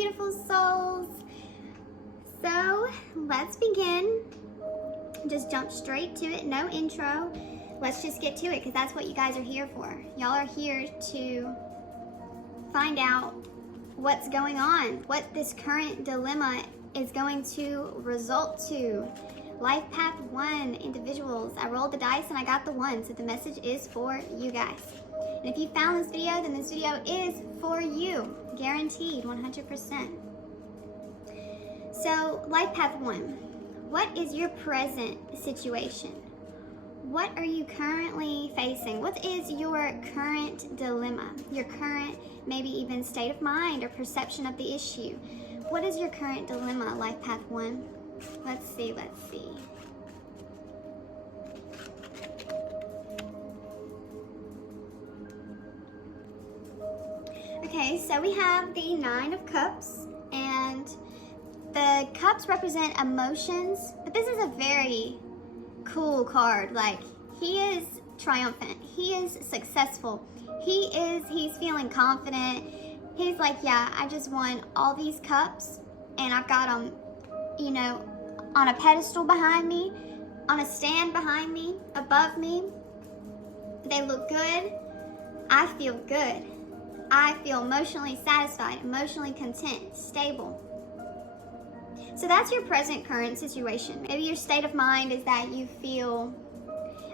beautiful souls. So let's begin. Just jump straight to it, no intro. Let's just get to it because that's what you guys are here for. Y'all are here to find out what's going on, what this current dilemma is going to result to. Life path 1, individuals. I rolled the dice and I got the 1, so the message is for you guys. And if you found this video, then this video is for you, guaranteed, 100%. So, life path 1, what is your present situation? What are you currently facing? What is your current dilemma? Your current, maybe even state of mind or perception of the issue? What is your current dilemma, life path 1? Let's see. Okay, so we have the 9 of Cups, and the Cups represent emotions, but this is a very cool card. Like, he is triumphant, he is successful, he's feeling confident. He's like, yeah, I just won all these cups, and I've got them, you know, on a pedestal behind me, on a stand behind me, above me. They look good. I feel good. I feel emotionally satisfied, emotionally content, stable. So that's your present current situation. Maybe your state of mind is that you feel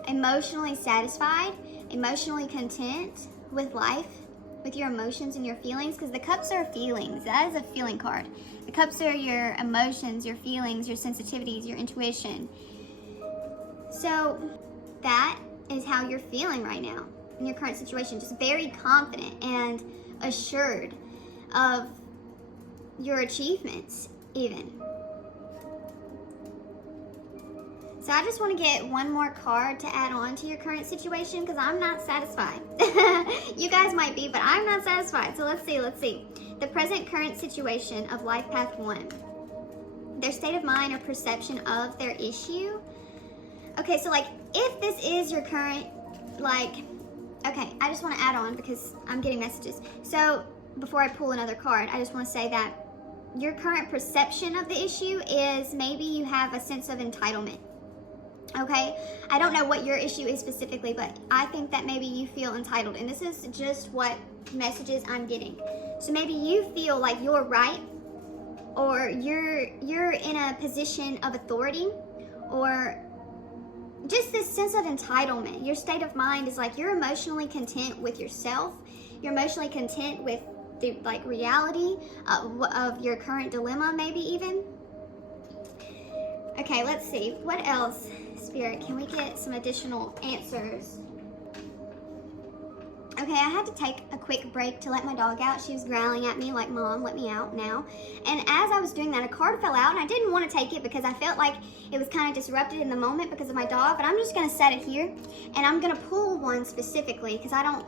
emotionally satisfied, emotionally content with life, with your emotions and your feelings, because the cups are feelings. That is a feeling card. The cups are your emotions, your feelings, your sensitivities, your intuition. So that is how you're feeling right now in your current situation, just very confident and assured of your achievements even. So I just want to get one more card to add on to your current situation because I'm not satisfied. You guys might be, but I'm not satisfied. So let's see. The present current situation of life path 1. Their state of mind or perception of their issue. Okay, so like if this is your current, like, okay, I just want to add on because I'm getting messages. So before I pull another card, I just want to say that your current perception of the issue is maybe you have a sense of entitlement. Okay, I don't know what your issue is specifically, but I think that maybe you feel entitled, and this is just what messages I'm getting. So maybe you feel like you're right, or you're in a position of authority, or just this sense of entitlement. Your state of mind is like you're emotionally content with yourself. You're emotionally content with the reality of your current dilemma, maybe even. Okay, let's see. What else, Spirit? Can we get some additional answers? Okay, I had to take a quick break to let my dog out. She was growling at me like, Mom, let me out now. And as I was doing that, a card fell out, and I didn't want to take it because I felt like it was kind of disrupted in the moment because of my dog, but I'm just going to set it here, and I'm going to pull one specifically because I don't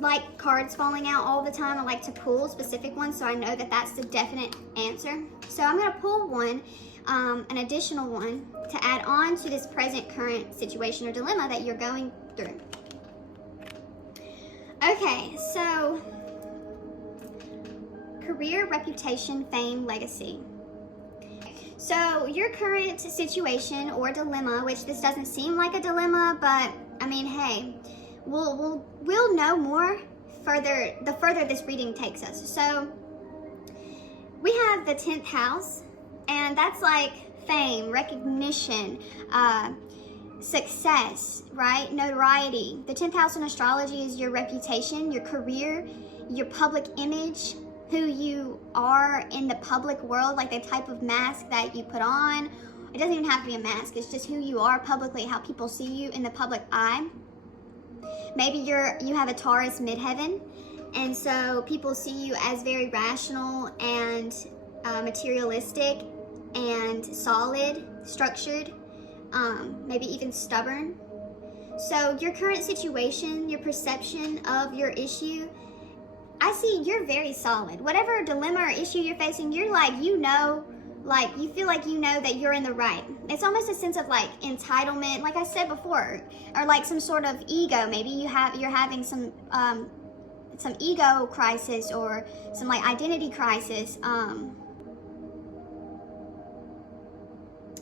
like cards falling out all the time. I like to pull specific ones so I know that that's the definite answer. So I'm going to pull one, an additional one, to add on to this present current situation or dilemma that you're going through. Okay, so career, reputation, fame, legacy. So your current situation or dilemma, which this doesn't seem like a dilemma, but I mean, hey, we'll know more the further this reading takes us. So we have the 10th house, and that's like fame, recognition, success, right? Notoriety. The 10th house in astrology is your reputation, your career, your public image, who you are in the public world, like the type of mask that you put on. It doesn't even have to be a mask. It's just who you are publicly, how people see you in the public eye. Maybe you have a Taurus midheaven, and so people see you as very rational and materialistic and solid, structured, maybe even stubborn. So your current situation, your perception of your issue, I see you're very solid. Whatever dilemma or issue you're facing, you're like, you know, like you feel like you know that you're in the right. It's almost a sense of like entitlement, like I said before, or like some sort of ego. Maybe you're having some some ego crisis or some like identity crisis.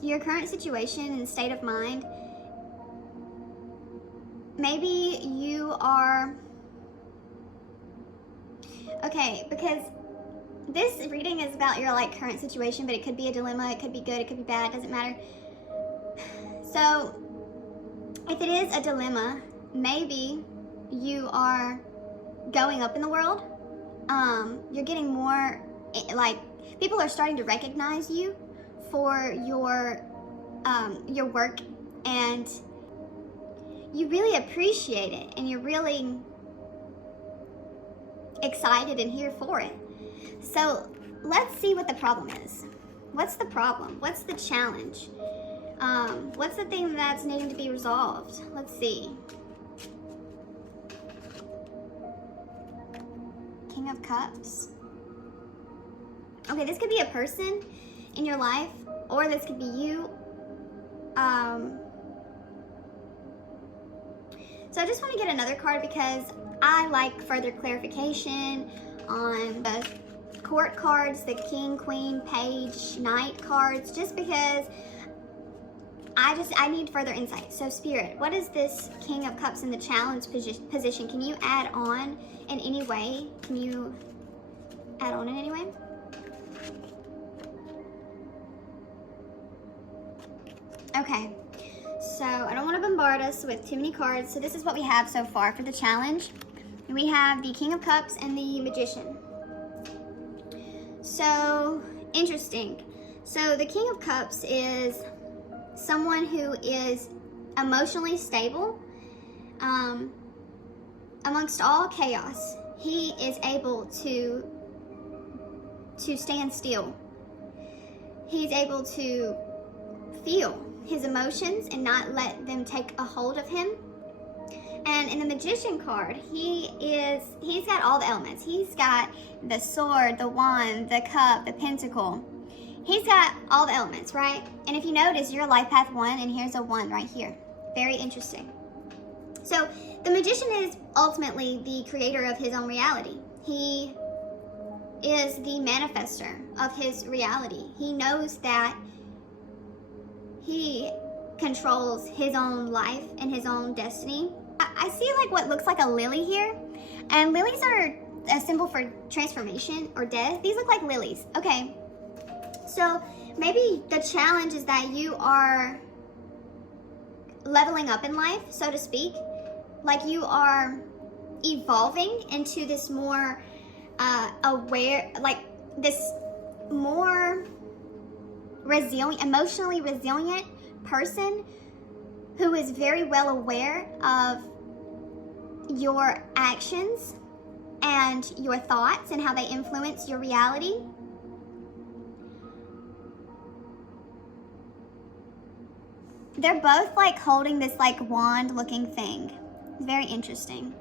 Your current situation and state of mind, maybe you are, okay, because this reading is about your like current situation, but it could be a dilemma, it could be good, it could be bad, it doesn't matter. So if it is a dilemma, maybe you are going up in the world. You're getting more, like, people are starting to recognize you for your work, and you really appreciate it, and you're really excited and here for it. So let's see what the problem is. What's the problem? What's the challenge? What's the thing that's needing to be resolved? Let's see. King of Cups. Okay, this could be a person in your life, or this could be you. So I just want to get another card because I like further clarification on the court cards, the king, queen, page, knight cards, just because I need further insight. So Spirit, what is this King of Cups in the challenge position? Can you add on in any way? Can you add on in any way? Okay, so I don't want to bombard us with too many cards. So this is what we have so far for the challenge. We have the King of Cups and the Magician. So, interesting. So the King of Cups is someone who is emotionally stable. Amongst all chaos, he is able to stand still. He's able to feel his emotions and not let them take a hold of him. And in the Magician card, he's got all the elements. He's got the sword, the wand, the cup, the pentacle. He's got all the elements, right? And if you notice, you're a life path 1, and here's a 1 right here. Very interesting. So the Magician is ultimately the creator of his own reality. He is the manifester of his reality. He knows that he controls his own life and his own destiny. I see like what looks like a lily here, and lilies are a symbol for transformation or death. These look like lilies. Okay, so maybe the challenge is that you are leveling up in life, so to speak. Like you are evolving into this more aware, like this more resilient, emotionally resilient person who is very well aware of your actions and your thoughts and how they influence your reality. They're both like holding this like wand looking thing. It's very interesting.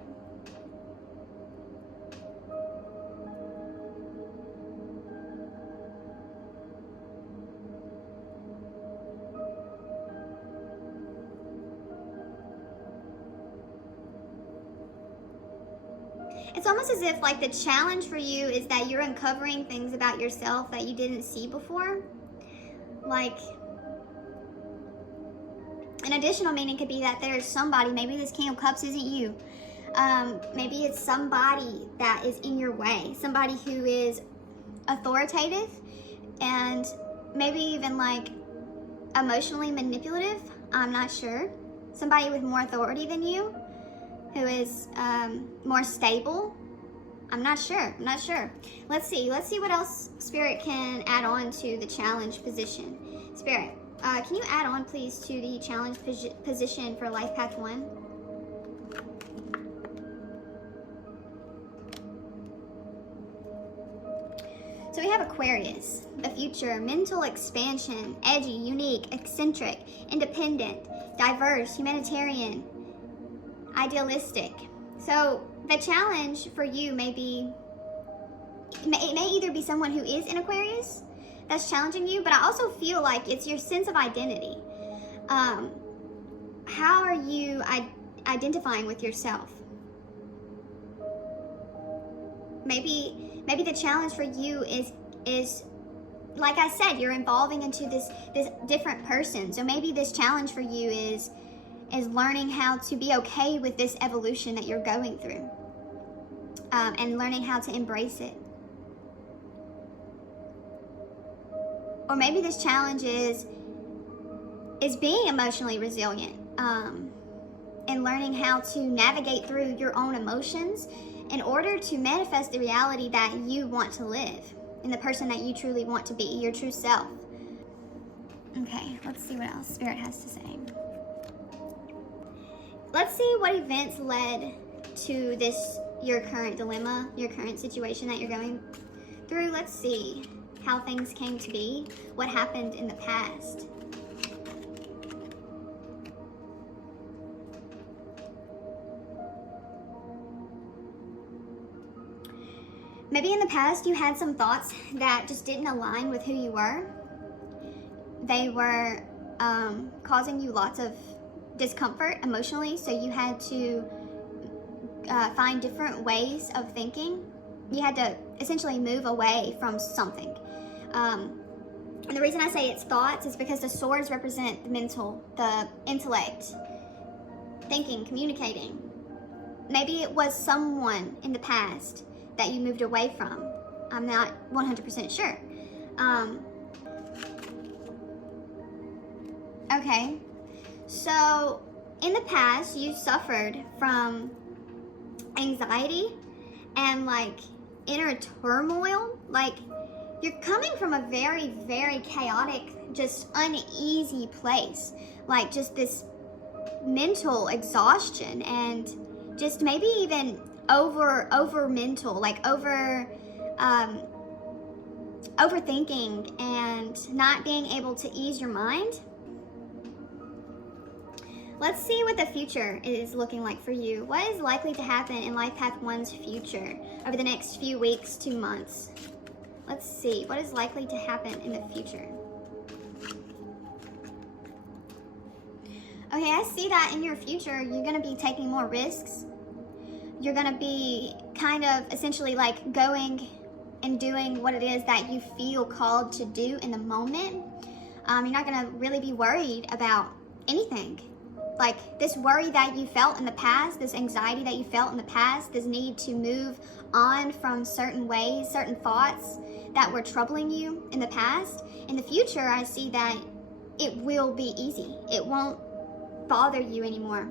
It's almost as if like the challenge for you is that you're uncovering things about yourself that you didn't see before. Like, an additional meaning could be that there is somebody, maybe this King of Cups isn't you. Maybe it's somebody that is in your way, somebody who is authoritative and maybe even like emotionally manipulative. I'm not sure. Somebody with more authority than you, who is more stable. I'm not sure. Let's see what else Spirit can add on to the challenge position. Spirit, can you add on please to the challenge position for Life Path 1? So we have Aquarius, the future, mental expansion, edgy, unique, eccentric, independent, diverse, humanitarian, idealistic. So the challenge for you may be, it may either be someone who is in Aquarius that's challenging you, but I also feel like it's your sense of identity. How are you identifying with yourself? Maybe the challenge for you is like I said, you're evolving into this different person. So maybe this challenge for you is learning how to be okay with this evolution that you're going through, and learning how to embrace it. Or maybe this challenge is being emotionally resilient, and learning how to navigate through your own emotions in order to manifest the reality that you want to live and the person that you truly want to be, your true self. Okay, let's see what else Spirit has to say. Let's see what events led to your current dilemma, your current situation that you're going through. Let's see how things came to be, what happened in the past. Maybe in the past you had some thoughts that just didn't align with who you were. They were causing you lots of discomfort emotionally, so you had to find different ways of thinking. You had to essentially move away from something. And the reason I say it's thoughts is because the swords represent the mental, the intellect, thinking, communicating. Maybe it was someone in the past that you moved away from. I'm not 100% sure. Okay, so in the past you suffered from anxiety and like inner turmoil. Like you're coming from a very, very chaotic, just uneasy place. Like just this mental exhaustion and just maybe even over mental, like overthinking and not being able to ease your mind. Let's see what the future is looking like for you. What is likely to happen in Life Path 1's future over the next few weeks to months? Let's see, what is likely to happen in the future? Okay, I see that in your future, you're gonna be taking more risks. You're gonna be kind of essentially like going and doing what it is that you feel called to do in the moment. You're not gonna really be worried about anything. Like this worry that you felt in the past, this anxiety that you felt in the past, this need to move on from certain ways, certain thoughts that were troubling you in the past. In the future, I see that it will be easy. It won't bother you anymore.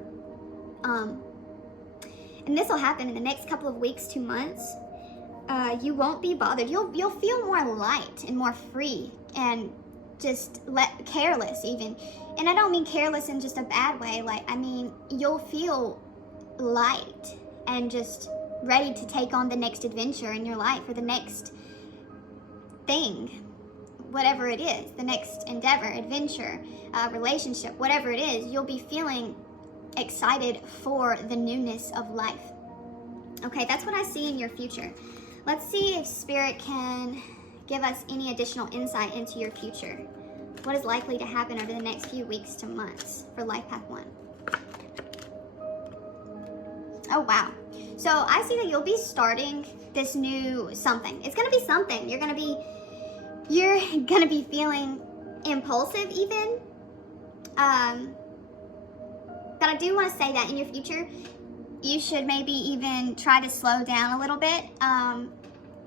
And this will happen in the next couple of weeks to months. You won't be bothered. You'll feel more light and more free and just careless even. And I don't mean careless in just a bad way. Like, I mean, you'll feel light and just ready to take on the next adventure in your life or the next thing, whatever it is, the next endeavor, adventure, relationship, whatever it is, you'll be feeling excited for the newness of life. Okay, that's what I see in your future. Let's see if Spirit can give us any additional insight into your future. What is likely to happen over the next few weeks to months for Life Path 1? Oh, wow. So I see that you'll be starting this new something. It's gonna be something. You're gonna be feeling impulsive even. But I do want to say that in your future, you should maybe even try to slow down a little bit.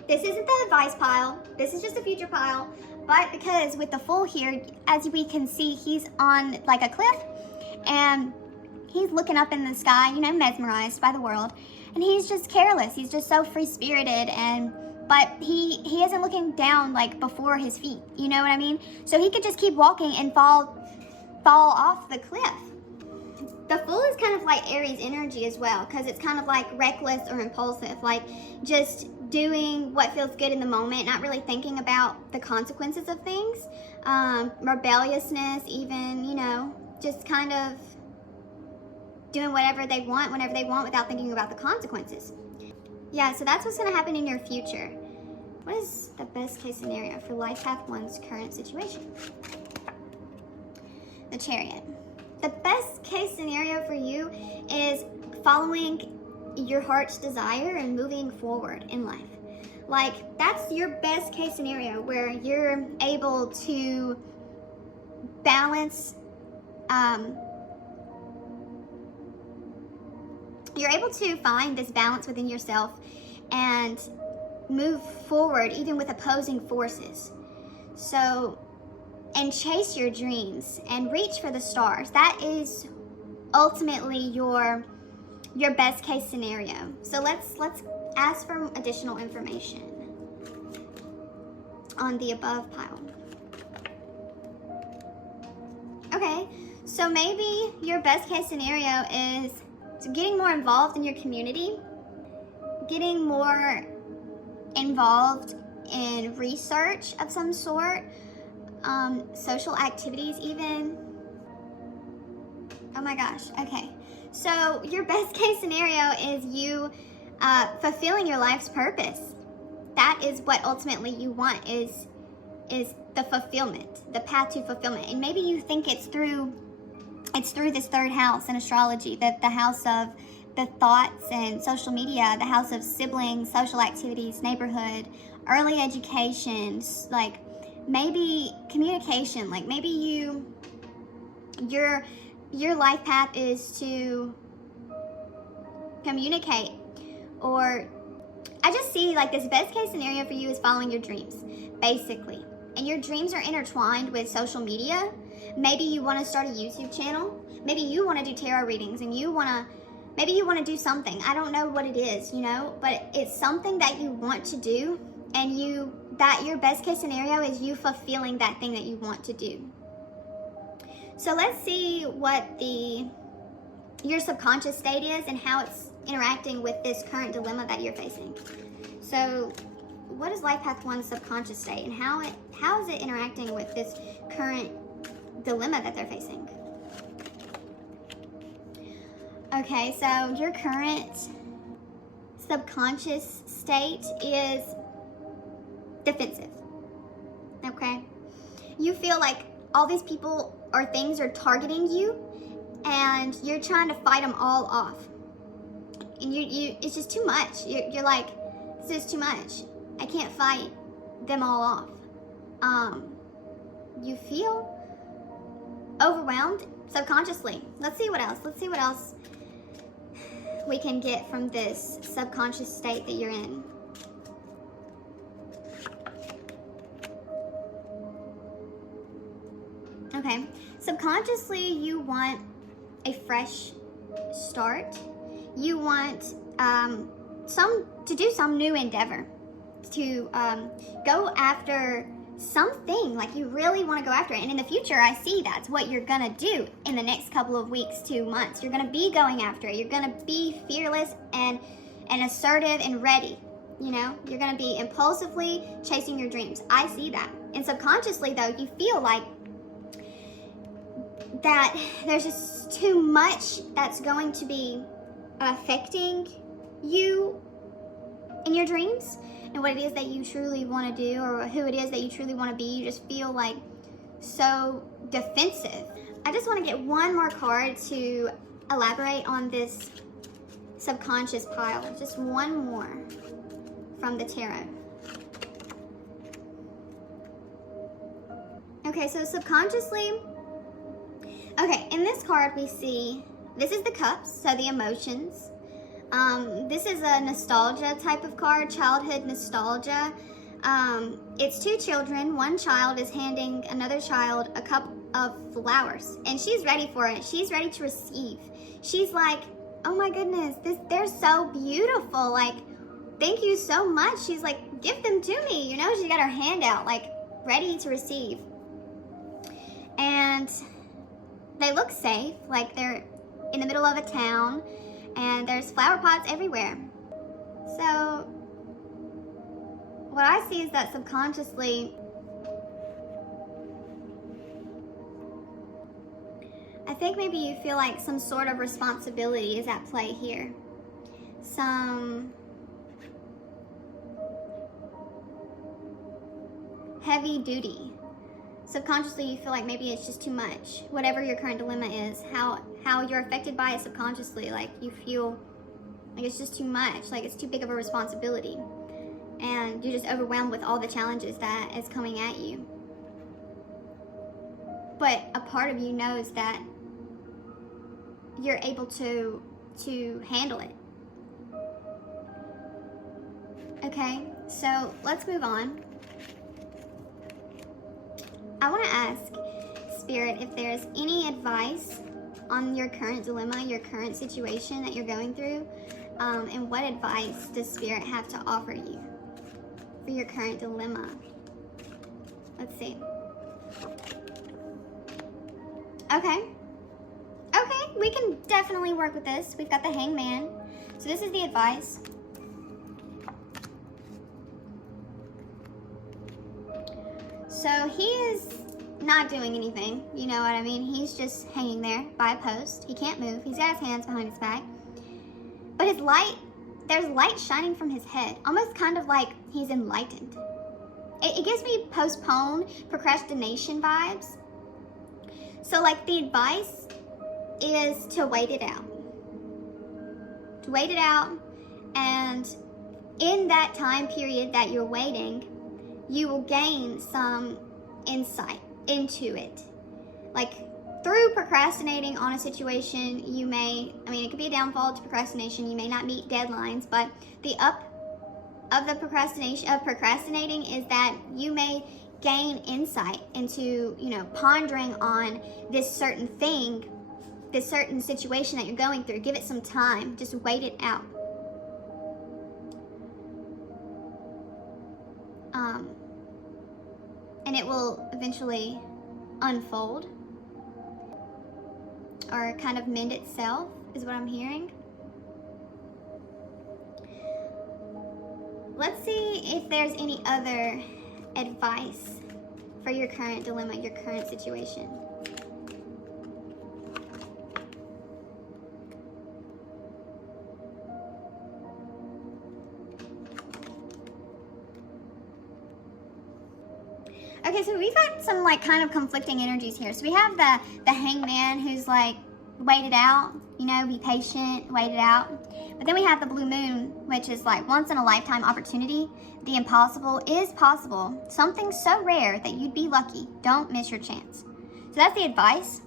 This isn't the advice pile. This is just a future pile. But because with the Fool here, as we can see, he's on like a cliff and he's looking up in the sky, mesmerized by the world. And he's just careless. He's just so free-spirited, but he isn't looking down like before his feet. You know what I mean? So he could just keep walking and fall off the cliff. The Fool is kind of like Aries energy as well, because it's kind of like reckless or impulsive, like just doing what feels good in the moment, not really thinking about the consequences of things. Rebelliousness even, just kind of doing whatever they want, whenever they want, without thinking about the consequences. Yeah, so that's what's going to happen in your future. What is the best case scenario for Life Path 1's current situation? The Chariot. The best case scenario for you is following your heart's desire and moving forward in life. Like, that's your best case scenario, where you're able to balance, you're able to find this balance within yourself and move forward even with opposing forces. So, and chase your dreams and reach for the stars. That is ultimately your best case scenario. So let's ask for additional information on the above pile. Okay, so maybe your best case scenario is getting more involved in your community, getting more involved in research of some sort, social activities even. Oh my gosh, okay. So your best case scenario is you fulfilling your life's purpose. That is what ultimately you want, is the fulfillment, the path to fulfillment. And maybe you think it's through this third house in astrology, the house of the thoughts and social media, the house of siblings, social activities, neighborhood, early education, like maybe communication, like maybe your life path is to communicate. Or I just see like this best case scenario for you is following your dreams, basically. And your dreams are intertwined with social media. Maybe you want to start a YouTube channel. Maybe you want to do tarot readings, and maybe you want to do something. I don't know what it is, but it's something that you want to do, and your best case scenario is you fulfilling that thing that you want to do. So let's see what your subconscious state is and how it's interacting with this current dilemma that you're facing. So what is Life Path 1's subconscious state, and how is it interacting with this current dilemma that they're facing? Okay, so your current subconscious state is defensive. Okay? You feel like all these people or things are targeting you, and you're trying to fight them all off. And it's just too much. You're like, this is too much. I can't fight them all off. You feel overwhelmed subconsciously. Let's see what else we can get from this subconscious state that you're in. Okay, subconsciously you want a fresh start. You want to do some new endeavor, to go after something, like you really want to go after it. And in the future, I see that's what you're gonna do in the next couple of weeks to months. You're gonna be going after it. You're gonna be fearless and assertive and ready. You're gonna be impulsively chasing your dreams. I see that. And subconsciously though, you feel like that there's just too much that's going to be affecting you in your dreams and what it is that you truly want to do, or who it is that you truly want to be. You just feel like so defensive. I just want to get one more card to elaborate on this subconscious pile. Just one more from the tarot. Okay, so subconsciously, okay, in this card we see, this is the cups, so the emotions. This is a nostalgia type of card, childhood nostalgia. It's two children. One child is handing another child a cup of flowers, and she's ready for it. She's ready to receive. She's like, oh my goodness, they're so beautiful. Like, thank you so much. She's like, give them to me. She's got her hand out, like, ready to receive. And they look safe, like they're in the middle of a town, and there's flower pots everywhere. So what I see is that subconsciously, I think maybe you feel like some sort of responsibility is at play here. Some heavy duty. Subconsciously, you feel like maybe it's just too much. Whatever your current dilemma is, how you're affected by it subconsciously, like you feel like it's just too much, like it's too big of a responsibility. and you're just overwhelmed with all the challenges that is coming at you. But a part of you knows that you're able to handle it. Okay, so let's move on. I want to ask Spirit if there's any advice on your current dilemma, your current situation that you're going through, and what advice does Spirit have to offer you for your current dilemma? Let's see. Okay, we can definitely work with this. We've got the Hangman. So this is the advice. So he is not doing anything, you know what I mean? He's just hanging there by a post. He can't move. He's got his hands behind his back. But his light, there's light shining from his head, almost kind of like he's enlightened. It gives me postpone, procrastination vibes. So like the advice is to wait it out. To wait it out, and in that time period that you're waiting, you will gain some insight into it. Like through procrastinating on a situation, you may, it could be a downfall to procrastination. You may not meet deadlines, but the up of the procrastinating is that you may gain insight into, pondering on this certain thing, this certain situation that you're going through. Give it some time. Just wait it out. And it will eventually unfold or kind of mend itself, is what I'm hearing. Let's see if there's any other advice for your current dilemma, your current situation. Okay, so we've got some like kind of conflicting energies here. So we have the Hangman who's like, wait it out, be patient, wait it out. But then we have the Blue Moon, which is like once in a lifetime opportunity. The impossible is possible. Something so rare that you'd be lucky. Don't miss your chance. So that's the advice.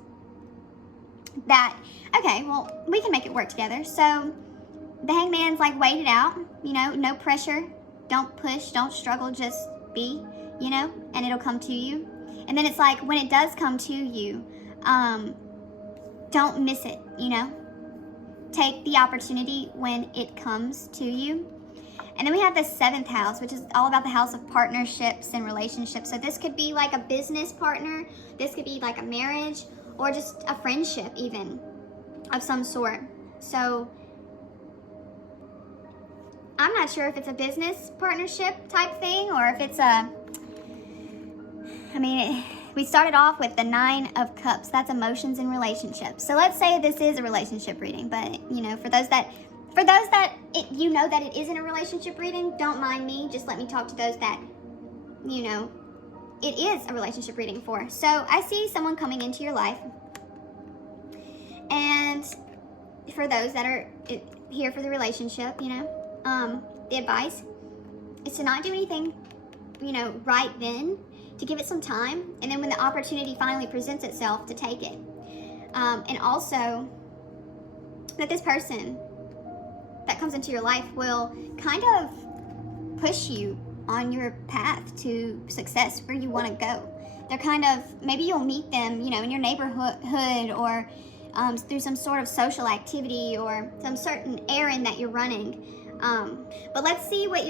That, okay, well, we can make it work together. So the Hangman's like, wait it out, no pressure. Don't push, don't struggle, just be. And it'll come to you. And then it's like, when it does come to you, don't miss it, Take the opportunity when it comes to you. And then we have the 7th house, which is all about the house of partnerships and relationships. So this could be like a business partner. This could be like a marriage or just a friendship even of some sort. So I'm not sure if it's a business partnership type thing or if it's we started off with the 9 of Cups. That's emotions and relationships. So let's say this is a relationship reading, but for those that it isn't a relationship reading, don't mind me. Just let me talk to those that it is a relationship reading for. So I see someone coming into your life, and for those that are here for the relationship, the advice is to not do anything, right then. To give it some time, and then when the opportunity finally presents itself, to take it. And also that this person that comes into your life will kind of push you on your path to success, where you want to go. They're kind of, maybe you'll meet them, in your neighborhood or through some sort of social activity or some certain errand that you're running. But let's see what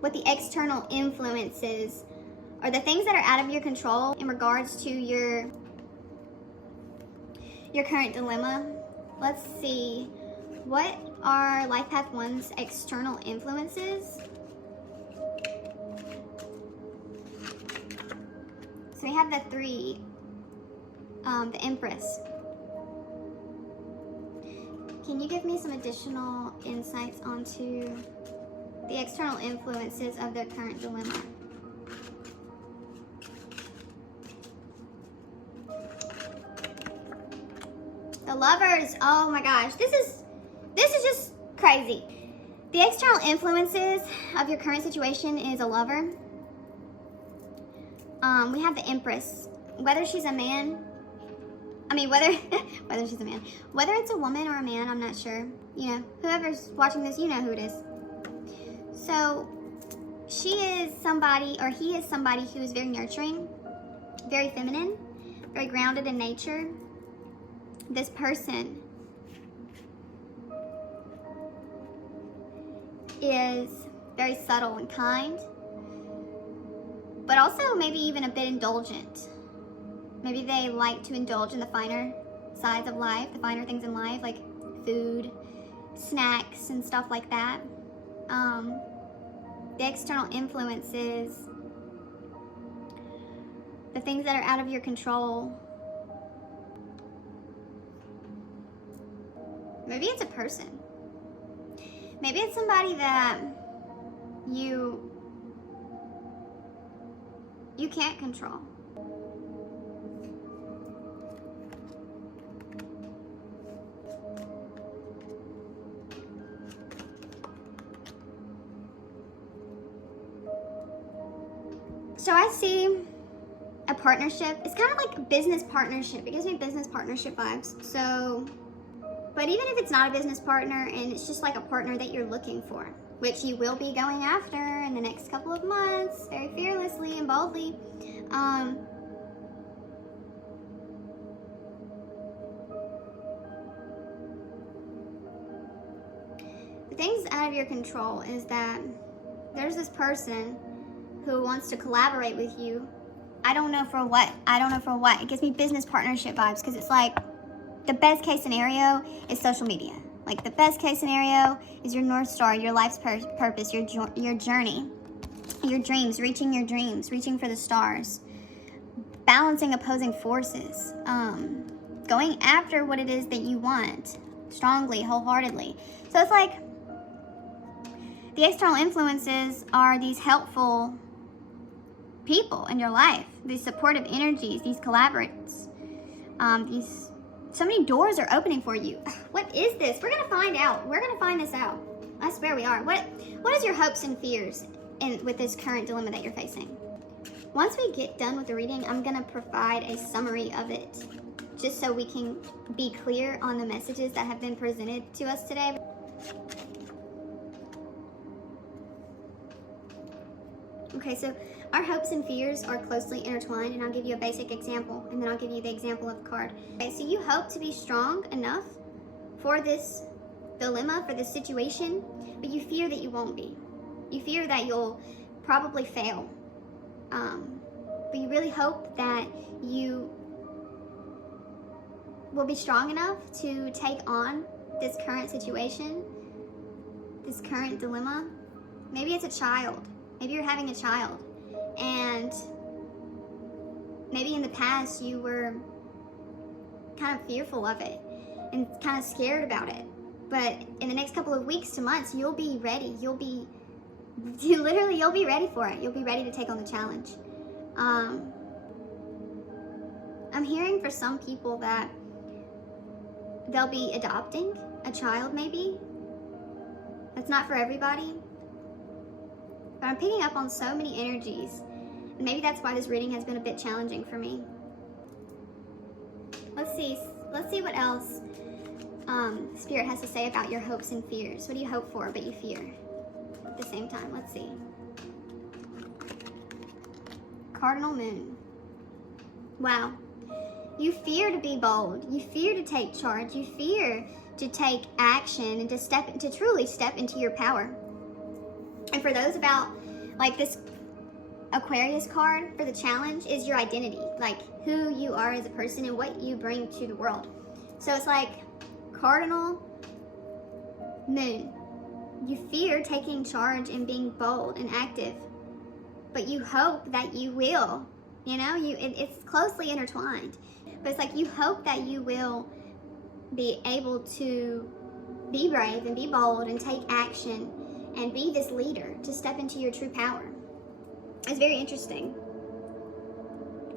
what the external influences or the things that are out of your control in regards to your current dilemma. Let's see, what are Life Path 1's external influences? So we have the 3, the Empress. Can you give me some additional insights onto the external influences of their current dilemma? The Lovers, oh my gosh, this is just crazy. The external influences of your current situation is a lover. We have the Empress. Whether she's a man, whether she's a man, whether it's a woman or a man, I'm not sure. You know, whoever's watching this, you know who it is. So she is somebody, or he is somebody who is very nurturing, very feminine, very grounded in nature. This person is very subtle and kind, but also maybe even a bit indulgent. Maybe they like to indulge in the finer sides of life, the finer things in life, like food, snacks, and stuff like that. The external influences, the things that are out of your control. Maybe it's a person. Maybe it's somebody that you can't control. So I see a partnership. It's kind of like a business partnership. It gives me business partnership vibes. So, but even if it's not a business partner and it's just like a partner that you're looking for, which you will be going after in the next couple of months, very fearlessly and boldly. The things out of your control is that there's this person who wants to collaborate with you. I don't know for what. It gives me business partnership vibes because it's like the best case scenario is social media. Like the best case scenario is your North Star, your life's purpose, your journey, your dreams, reaching for the stars, balancing opposing forces, going after what it is that you want strongly, wholeheartedly. So it's like the external influences are these helpful people in your life, these supportive energies, these collaborators, so many doors are opening for you. What is this? We're gonna find out. We're gonna find this out. I swear we are. What is your hopes and fears with this current dilemma that you're facing? Once we get done with the reading, I'm gonna provide a summary of it, just so we can be clear on the messages that have been presented to us today. Okay, so our hopes and fears are closely intertwined, and I'll give you a basic example, and then I'll give you the example of the card. Okay, so you hope to be strong enough for this dilemma, for this situation, but you fear that you won't be. You fear that you'll probably fail. But you really hope that you will be strong enough to take on this current situation, this current dilemma. Maybe it's a child. Maybe you're having a child, and maybe in the past you were kind of fearful of it and kind of scared about it. But in the next couple of weeks to months, you'll be ready. You'll be ready for it. You'll be ready to take on the challenge. I'm hearing for some people that they'll be adopting a child, maybe. That's not for everybody. But I'm picking up on so many energies, and maybe that's why this reading has been a bit challenging for me. Let's see what else Spirit has to say about your hopes and fears. What do you hope for but you fear at the same time? Let's see. Cardinal Moon. Wow. You fear to be bold. You fear to take charge. You fear to take action and to truly step into your power. And for those about, like, this Aquarius card for the challenge is your identity, like who you are as a person and what you bring to the world. So it's like Cardinal Moon. You fear taking charge and being bold and active, but you hope that you will, it's closely intertwined. But it's like you hope that you will be able to be brave and be bold and take action and be this leader to step into your true power. It's very interesting.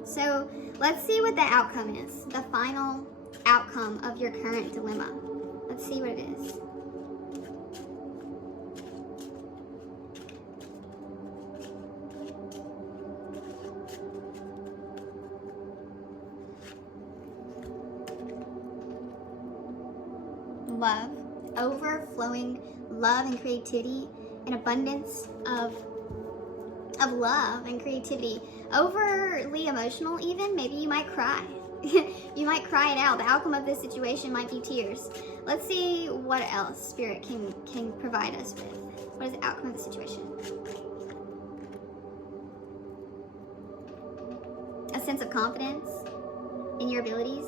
So let's see what the outcome is, the final outcome of your current dilemma. Let's see what it is. love, overflowing love and creativity, an abundance of love and creativity. Overly emotional even, maybe you might cry. You might cry it out. The outcome of this situation might be tears. Let's see what else Spirit can provide us with. What is the outcome of the situation? A sense of confidence in your abilities,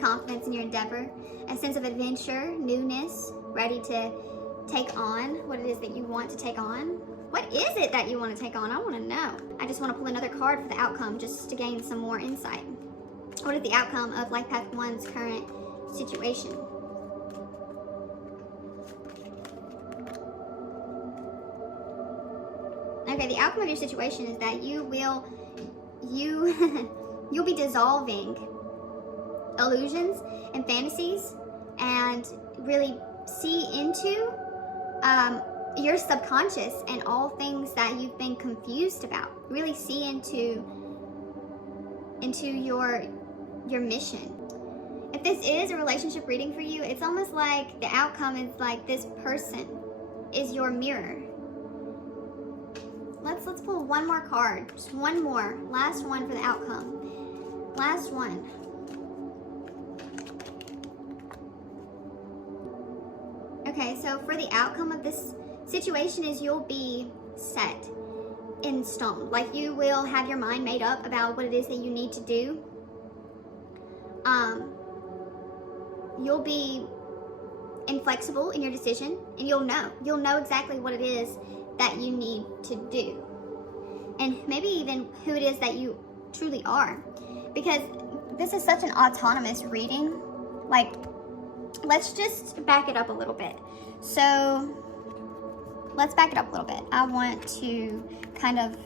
confidence in your endeavor, a sense of adventure, newness, ready to take on what it is that you want to take on. What is it that you want to take on? I want to know. I just want to pull another card for the outcome just to gain some more insight. What is the outcome of Life Path 1's current situation? Okay, the outcome of your situation is that you'll be dissolving illusions and fantasies and really see into your subconscious and all things that you've been confused about. Really see into your mission. If this is a relationship reading for you, it's almost like the outcome is like this person is your mirror. Let's pull one more card. Just one more. Last one for the outcome. Last one. Okay, so for the outcome of this situation is you'll be set in stone. Like you will have your mind made up about what it is that you need to do. You'll be inflexible in your decision, and you'll know exactly what it is that you need to do, and maybe even who it is that you truly are, because this is such an autonomous reading. Like, let's just back it up a little bit. So let's back it up a little bit. I want to kind of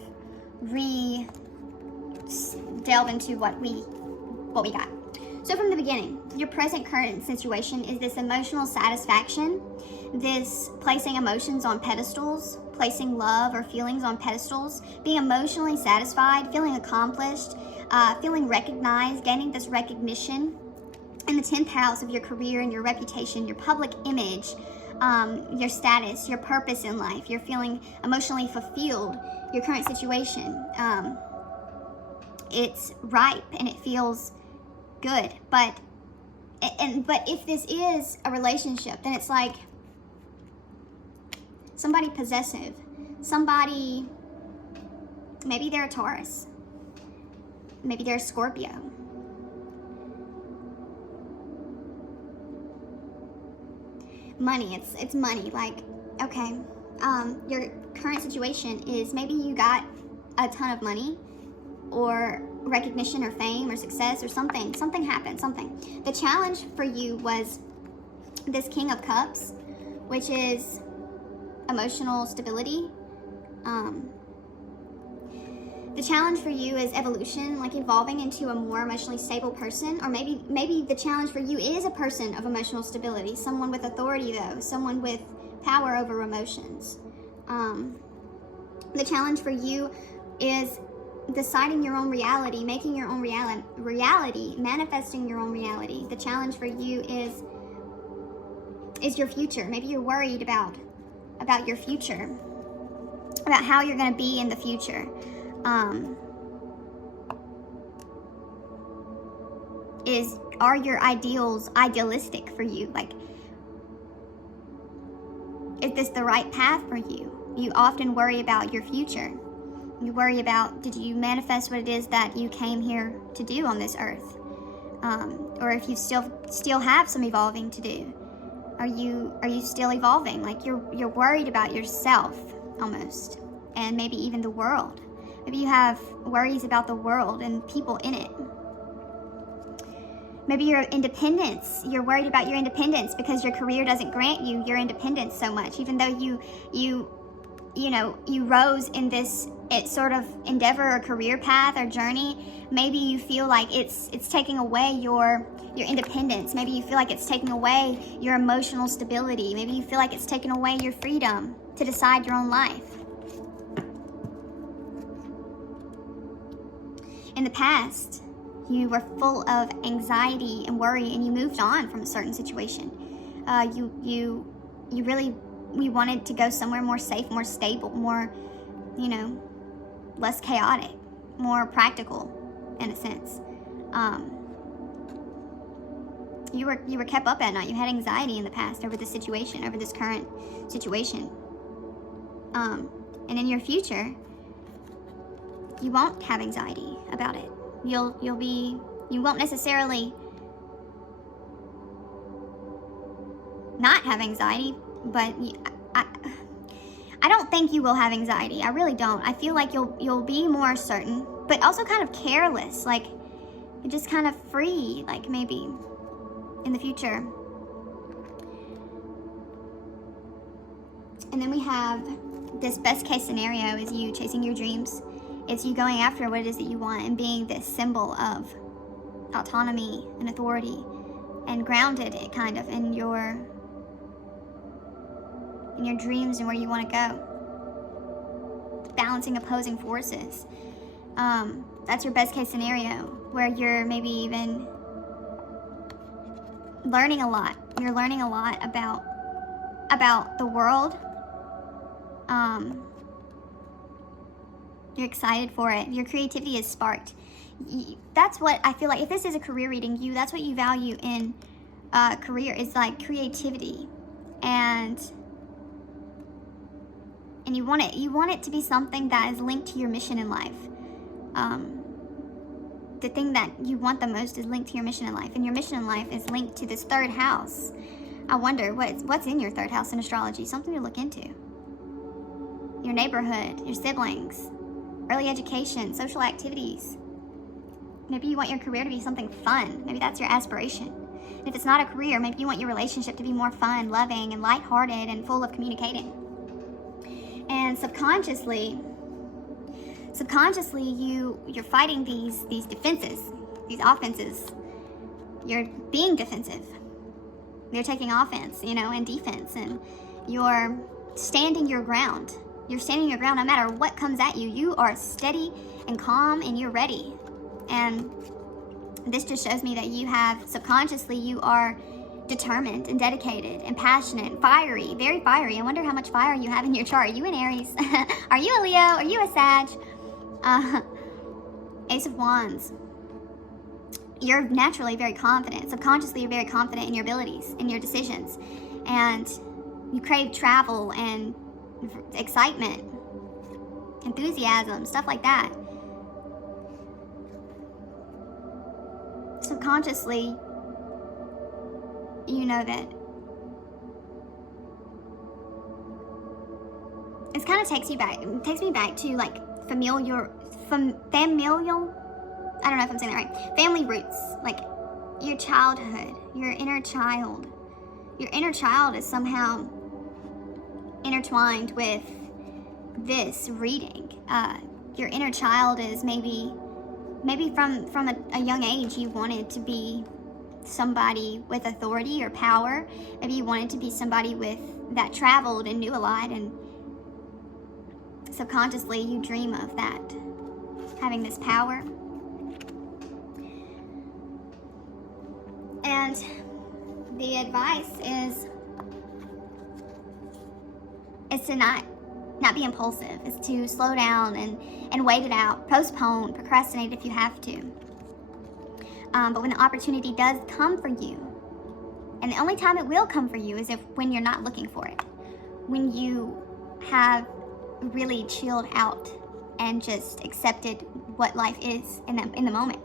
delve into what we got. So from the beginning, your present current situation is this emotional satisfaction, this placing emotions on pedestals, placing love or feelings on pedestals, being emotionally satisfied, feeling accomplished, feeling recognized, gaining this recognition in the 10th house of your career and your reputation, your public image, your status, your purpose in life. You're feeling emotionally fulfilled, your current situation. It's ripe and it feels good, but if this is a relationship, then it's like somebody possessive, somebody, maybe they're a Taurus, maybe they're a Scorpio. Money, it's money. Like, okay, your current situation is maybe you got a ton of money or recognition or fame or success or something happened. The challenge for you was this King of Cups, which is emotional stability. The challenge for you is evolution, like evolving into a more emotionally stable person, or maybe the challenge for you is a person of emotional stability, someone with authority though, someone with power over emotions. The challenge for you is deciding your own reality, making your own reality, manifesting your own reality. The challenge for you is your future. Maybe you're worried about your future, about how you're going to be in the future. Are your ideals idealistic for you? Like, is this the right path for you? You often worry about your future. You worry about, did you manifest what it is that you came here to do on this earth? Or if you still have some evolving to do. Are you still evolving? Like you're worried about yourself almost, and maybe even the world. Maybe you have worries about the world and people in it. Maybe your independence. You're worried about your independence because your career doesn't grant you your independence so much, even though you rose in this sort of endeavor or career path or journey. Maybe you feel like it's taking away your independence. Maybe you feel like it's taking away your emotional stability. Maybe you feel like it's taking away your freedom to decide your own life. In the past, you were full of anxiety and worry, and you moved on from a certain situation. You wanted to go somewhere more safe, more stable, more, less chaotic, more practical, in a sense. You were kept up at night. You had anxiety in the past over this situation, over this current situation. And in your future, you won't have anxiety about it. You won't necessarily not have anxiety, but I don't think you will have anxiety. I really don't. I feel like you'll be more certain, but also kind of careless, like just kind of free, like maybe in the future. And then we have this best case scenario is you chasing your dreams. It's you going after what it is that you want and being this symbol of autonomy and authority, and grounded it kind of in your dreams and where you want to go. Balancing opposing forces. That's your best case scenario, where you're maybe even learning a lot. You're learning a lot about the world. You're excited for it. Your creativity is sparked. That's what I feel like. If this is a career reading, that's what you value in career, is like creativity, and you want it to be something that is linked to your mission in life. The thing that you want the most is linked to your mission in life, and your mission in life is linked to this third house. I wonder what's in your third house in astrology. Something to look into. Your neighborhood, your siblings, early education, social activities. Maybe you want your career to be something fun. Maybe that's your aspiration. And if it's not a career, maybe you want your relationship to be more fun, loving, and lighthearted, and full of communicating. And subconsciously you're fighting these defenses, these offenses. You're being defensive. You're taking offense, and defense, and you're standing your ground. You're standing your ground no matter what comes at you. You are steady and calm, and you're ready. And this just shows me that you are determined and dedicated and passionate and fiery, very fiery. I wonder how much fire you have in your chart. Are you an Aries? Are you a Leo? Are you a Sag? Ace of Wands. You're naturally very confident. Subconsciously, you're very confident in your abilities, in your decisions. And you crave travel and excitement, enthusiasm, stuff like that. Subconsciously, you know that it kind of takes me back to like familial, I don't know if I'm saying that right, family roots, like your childhood, your inner child. Your inner child is somehow intertwined with this reading. Your inner child is maybe from a young age you wanted to be somebody with authority or power. Maybe you wanted to be somebody that traveled and knew a lot, and subconsciously you dream of that, having this power. And the advice is to not be impulsive. It's to slow down and wait it out, postpone, procrastinate if you have to. But when the opportunity does come for you, and the only time it will come for you is when you're not looking for it, when you have really chilled out and just accepted what life is in the moment.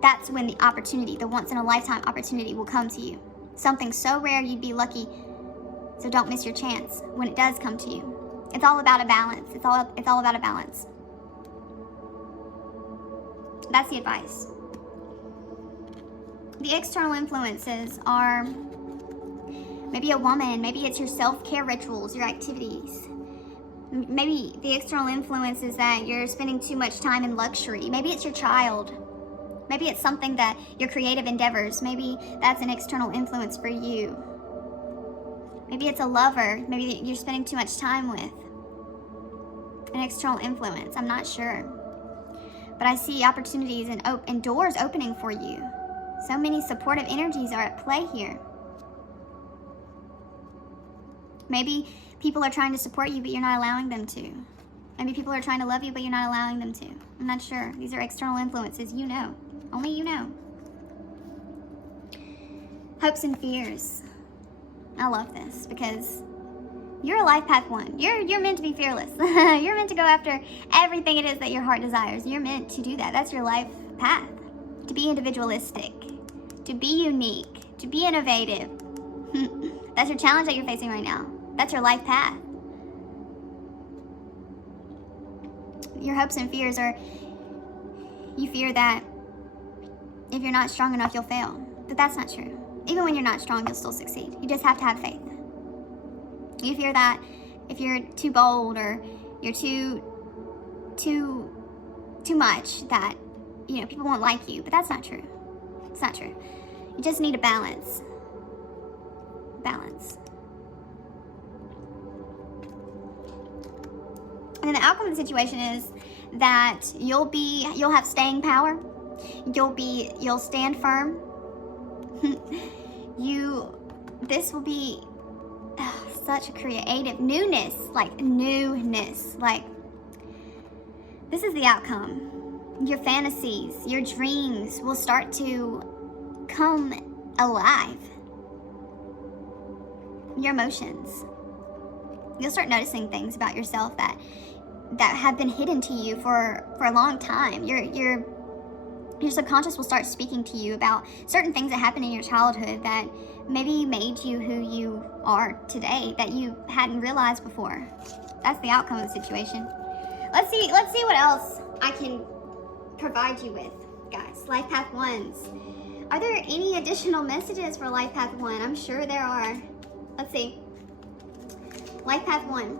That's when the opportunity, the once in a lifetime opportunity, will come to you. Something so rare you'd be lucky, so don't miss your chance when it does come to you. It's all about a balance. It's all about a balance. That's the advice. The external influences are maybe a woman, maybe it's your self-care rituals, your activities. Maybe the external influence is that you're spending too much time in luxury. Maybe it's your child. Maybe it's something that your creative endeavors. Maybe that's an external influence for you. Maybe it's a lover. Maybe you're spending too much time with. An external influence. I'm not sure. But I see opportunities and doors opening for you. So many supportive energies are at play here. Maybe people are trying to support you, but you're not allowing them to. Maybe people are trying to love you, but you're not allowing them to. I'm not sure. These are external influences. You know. Only you know. Hopes and fears. I love this because you're a life path 1. You're meant to be fearless. You're meant to go after everything it is that your heart desires. You're meant to do that. That's your life path. To be individualistic. To be unique. To be innovative. That's your challenge that you're facing right now. That's your life path. Your hopes and fears are, you fear that if you're not strong enough, you'll fail. But that's not true. Even when you're not strong, you'll still succeed. You just have to have faith. You fear that if you're too bold or you're too much, that, you know, people won't like you. But that's not true. It's not true. You just need a balance. Balance. And the outcome of the situation is that you'll have staying power. You'll stand firm. This will be such a creative newness, like this is the outcome. Your fantasies, your dreams will start to come alive. Your emotions. You'll start noticing things about yourself that have been hidden to you for a long time. Your subconscious will start speaking to you about certain things that happened in your childhood that maybe made you who you are today that you hadn't realized before. That's the outcome of the situation. Let's see what else I can provide you with, guys. Life Path 1s. Are there any additional messages for Life Path 1? I'm sure there are. Let's see. Life Path 1,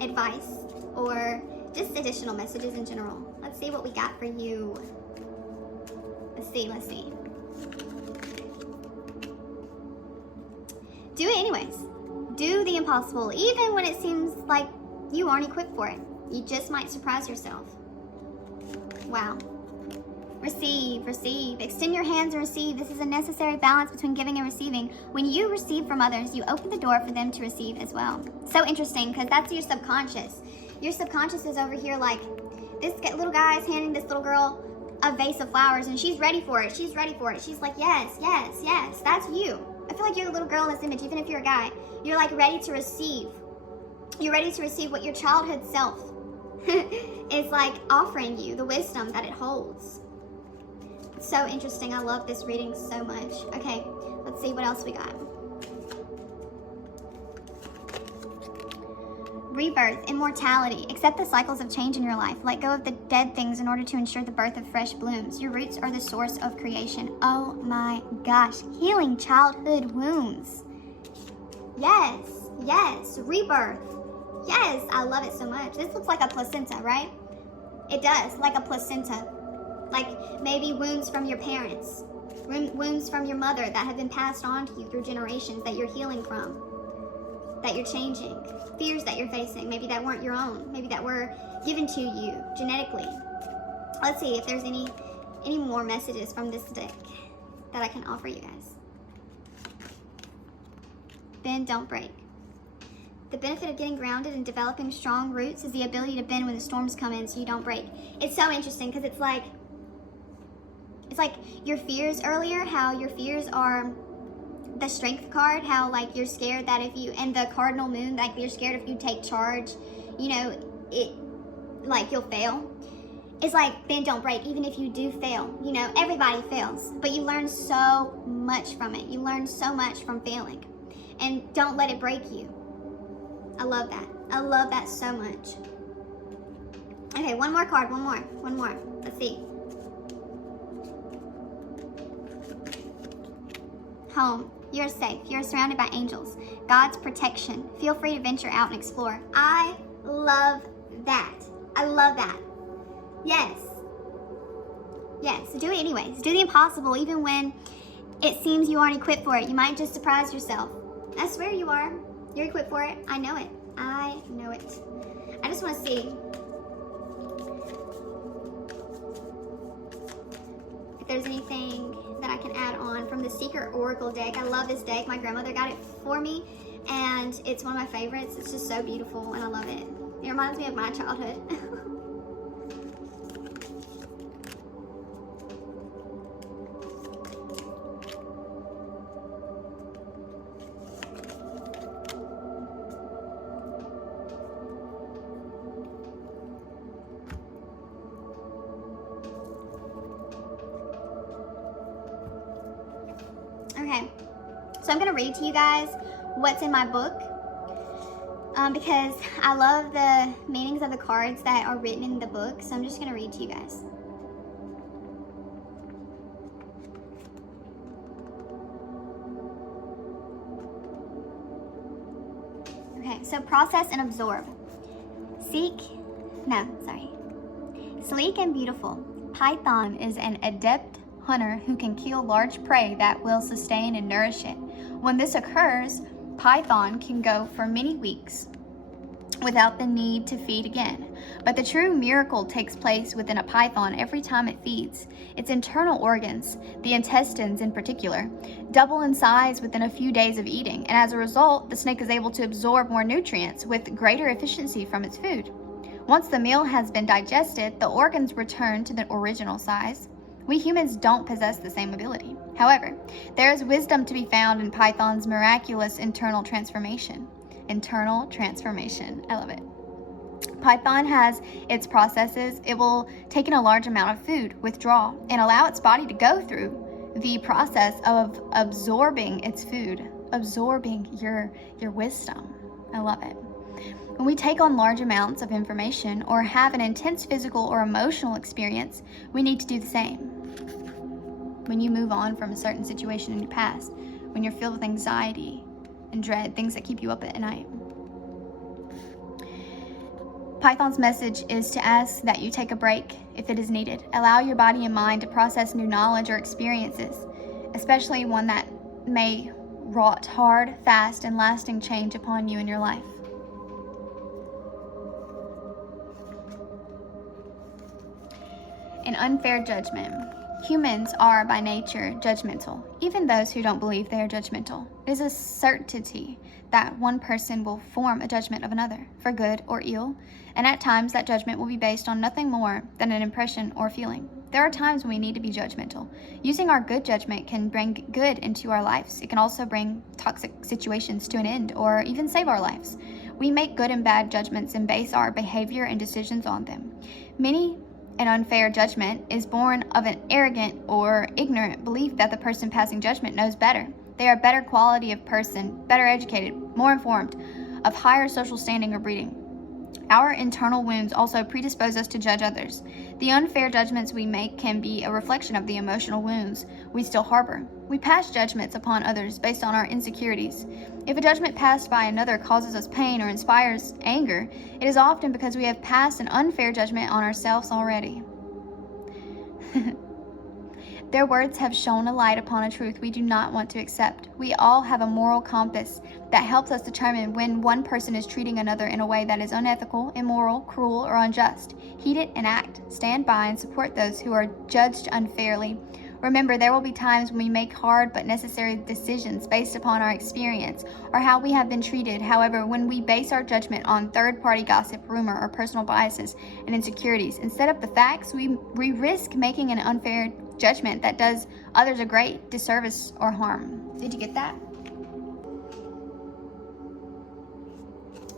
advice, or just additional messages in general. Let's see what we got for you. Let's see. Do it anyways. Do the impossible, even when it seems like you aren't equipped for it. You just might surprise yourself. Wow. Receive. Extend your hands and receive. This is a necessary balance between giving and receiving. When you receive from others, you open the door for them to receive as well. So interesting, because that's your subconscious. Your subconscious is over here like, this little guy is handing this little girl a vase of flowers, and she's ready for it. She's like, yes, that's you. I feel like you're the little girl in this image, even if you're a guy. You're like ready to receive. You're ready to receive what your childhood self is like offering you, the wisdom that it holds. So interesting. I love this reading so much. Okay, let's see what else we got. Rebirth, immortality. Accept the cycles of change in your life. Let go of the dead things in order to ensure the birth of fresh blooms. Your roots are the source of creation. Oh my gosh. Healing childhood wounds. Yes. Rebirth. Yes, I love it so much. This looks like a placenta, right? It does, like a placenta. Like maybe wounds from your parents. Wounds from your mother that have been passed on to you through generations that you're healing from. That you're changing. Fears that you're facing, maybe that weren't your own, maybe that were given to you genetically. Let's see if there's any more messages from this deck that I can offer you guys. Bend, don't break. The benefit of getting grounded and developing strong roots is the ability to bend when the storms come in so you don't break. It's so interesting because it's like your fears earlier, how your fears are the strength card, how like you're scared that if you, and the cardinal moon, like you're scared if you take charge, you know, it, like you'll fail. It's like bend, don't break. Even if you do fail, you know, everybody fails, but you learn so much from it. You learn so much from failing, and don't let it break you. I love that. I love that so much. Okay, one more card, one more. Let's see. Home. You're safe. You're surrounded by angels. God's protection. Feel free to venture out and explore. I love that. I love that. Yes. Do it anyways. Do the impossible even when it seems you aren't equipped for it. You might just surprise yourself. I swear you are. You're equipped for it. I know it. I just want to see if there's anything that I can add on from the Secret Oracle deck. I love this deck. My grandmother got it for me and it's one of my favorites. It's just so beautiful, and I love it. It reminds me of my childhood. Okay, so I'm gonna read to you guys what's in my book because I love the meanings of the cards that are written in the book, so I'm just gonna read to you guys. Okay, so process and absorb. Sleek and beautiful. Python is an adept hunter who can kill large prey that will sustain and nourish it. When this occurs, Python can go for many weeks without the need to feed again. But the true miracle takes place within a python every time it feeds. Its internal organs, the intestines in particular, double in size within a few days of eating, and as a result, the snake is able to absorb more nutrients with greater efficiency from its food. Once the meal has been digested, the organs return to the original size. We humans don't possess the same ability. However, there is wisdom to be found in Python's miraculous internal transformation. Internal transformation. I love it. Python has its processes. It will take in a large amount of food, withdraw, and allow its body to go through the process of absorbing its food, absorbing your wisdom. I love it. When we take on large amounts of information or have an intense physical or emotional experience, we need to do the same. When you move on from a certain situation in your past, when you're filled with anxiety and dread, things that keep you up at night. Python's message is to ask that you take a break if it is needed. Allow your body and mind to process new knowledge or experiences, especially one that may wrought hard, fast, and lasting change upon you in your life. An unfair judgment. Humans are by nature judgmental, even those who don't believe they are judgmental. It is a certainty that one person will form a judgment of another, for good or ill, and at times that judgment will be based on nothing more than an impression or feeling. There are times when we need to be judgmental. Using our good judgment can bring good into our lives. It can also bring toxic situations to an end or even save our lives. We make good and bad judgments and base our behavior and decisions on them. An unfair judgment is born of an arrogant or ignorant belief that the person passing judgment knows better. They are better quality of person, better educated, more informed, of higher social standing or breeding. Our internal wounds also predispose us to judge others. The unfair judgments we make can be a reflection of the emotional wounds we still harbor. We pass judgments upon others based on our insecurities. If a judgment passed by another causes us pain or inspires anger, it is often because we have passed an unfair judgment on ourselves already. Their words have shone a light upon a truth we do not want to accept. We all have a moral compass that helps us determine when one person is treating another in a way that is unethical, immoral, cruel, or unjust. Heed it and act. Stand by and support those who are judged unfairly. Remember, there will be times when we make hard but necessary decisions based upon our experience or how we have been treated. However, when we base our judgment on third-party gossip, rumor, or personal biases and insecurities instead of the facts, we risk making an unfair judgment that does others a great disservice or harm. Did you get that?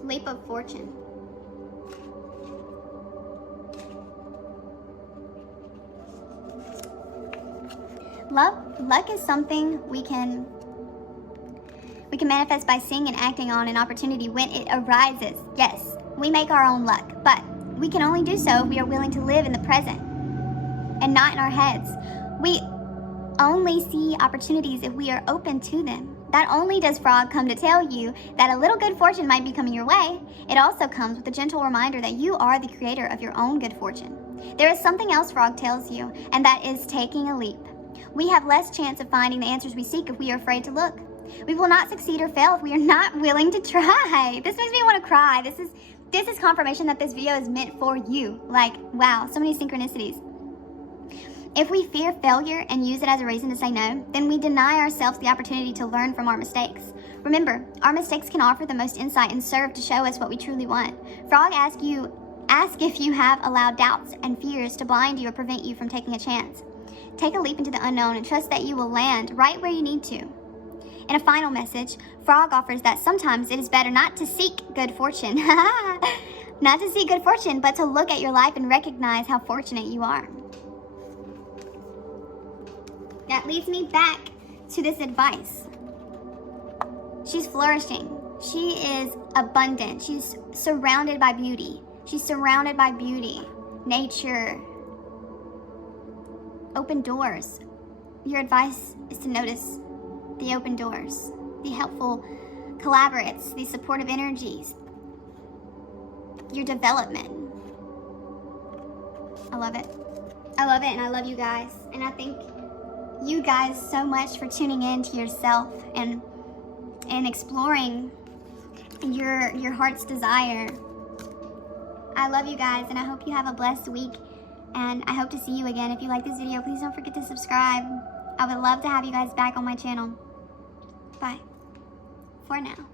Leap of fortune. Luck is something we can manifest by seeing and acting on an opportunity when it arises. Yes, we make our own luck, but we can only do so if we are willing to live in the present and not in our heads. We only see opportunities if we are open to them. Not only does Frog come to tell you that a little good fortune might be coming your way, it also comes with a gentle reminder that you are the creator of your own good fortune. There is something else Frog tells you, and that is taking a leap. We have less chance of finding the answers we seek if we are afraid to look. We will not succeed or fail if we are not willing to try. This makes me want to cry. This is confirmation that this video is meant for you. Like, wow, so many synchronicities. If we fear failure and use it as a reason to say no, then we deny ourselves the opportunity to learn from our mistakes. Remember, our mistakes can offer the most insight and serve to show us what we truly want. Frog ask if you have allowed doubts and fears to blind you or prevent you from taking a chance. Take a leap into the unknown and trust that you will land right where you need to. In a final message, Frog offers that sometimes it is better not to seek good fortune. Not to seek good fortune, but to look at your life and recognize how fortunate you are. That leads me back to this advice. She's flourishing. She is abundant. She's surrounded by beauty. She's surrounded by beauty, nature, open doors. Your advice is to notice the open doors, the helpful collaborates, the supportive energies, your development. I love it. I love it, and I love you guys. And I thank you guys so much for tuning in to yourself and exploring your heart's desire. I love you guys, and I hope you have a blessed week, and I hope to see you again. If you like this video, please don't forget to subscribe. I would love to have you guys back on my channel. Bye for now.